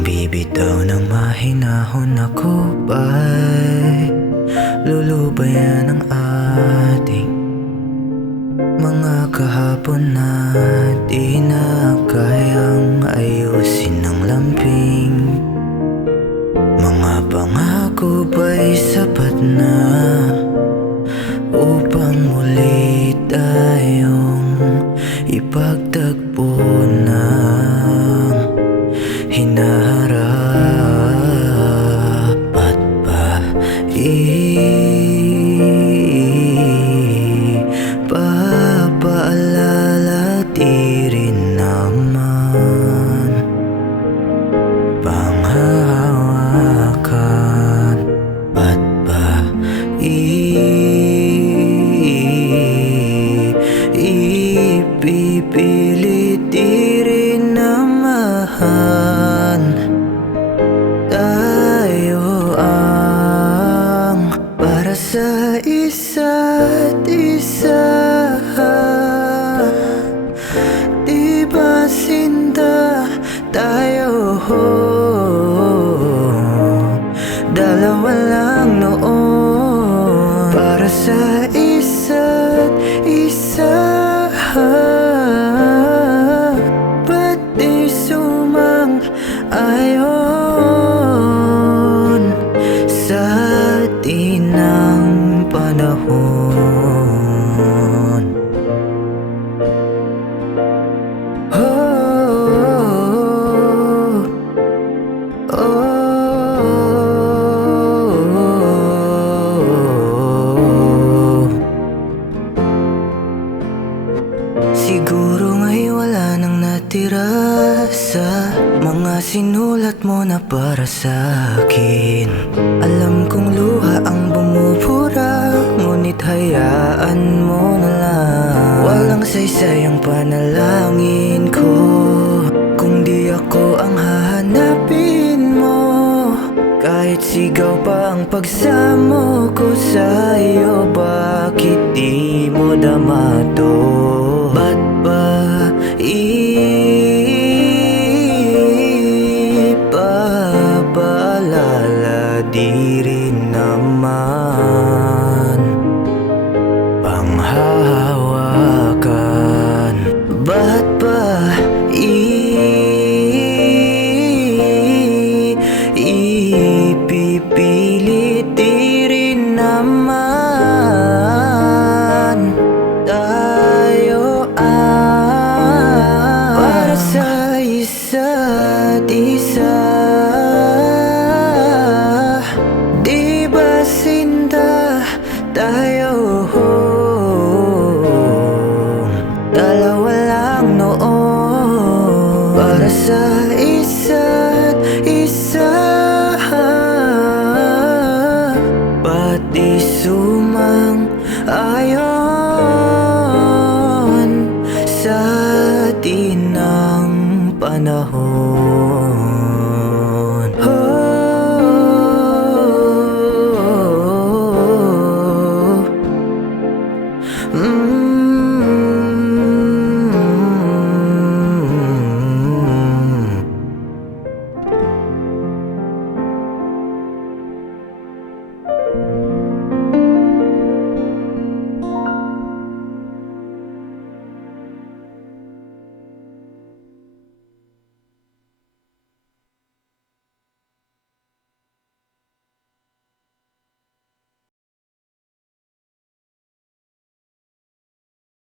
bibitaw ng mahinahon, ako ba'y lulubayan ng ating mga kahapon na di na kayang ayusin ng lamping? Mga pangako ba'y sapat na upang muli tayong ipagtagpo ng hinaharap? At ba ipapaalala di rin naman panghahawakan? At ba ipipilit di rin naman tayo ang para sa isa't isa? Di ba sinta tayo? Dalawa lang noon para sa isa't isa. Ba't di sumang-ayon sa tinang panahon? Siguro nga'y wala nang natira sa mga sinulat mo na para sa akin. Alam kong luha ang bumubura, ngunit hayaan mo na lang. Walang saysay ang panalangin ko kung di ako ang hahanapin mo. Kahit sigaw pa ang pagsamo ko sa iyo, bakit di mo dama to? Ba't ba ipapaalala di rin naman panghahawakan? Ba't ba ipipilit di rin naman tayo ang para sa isa't isa?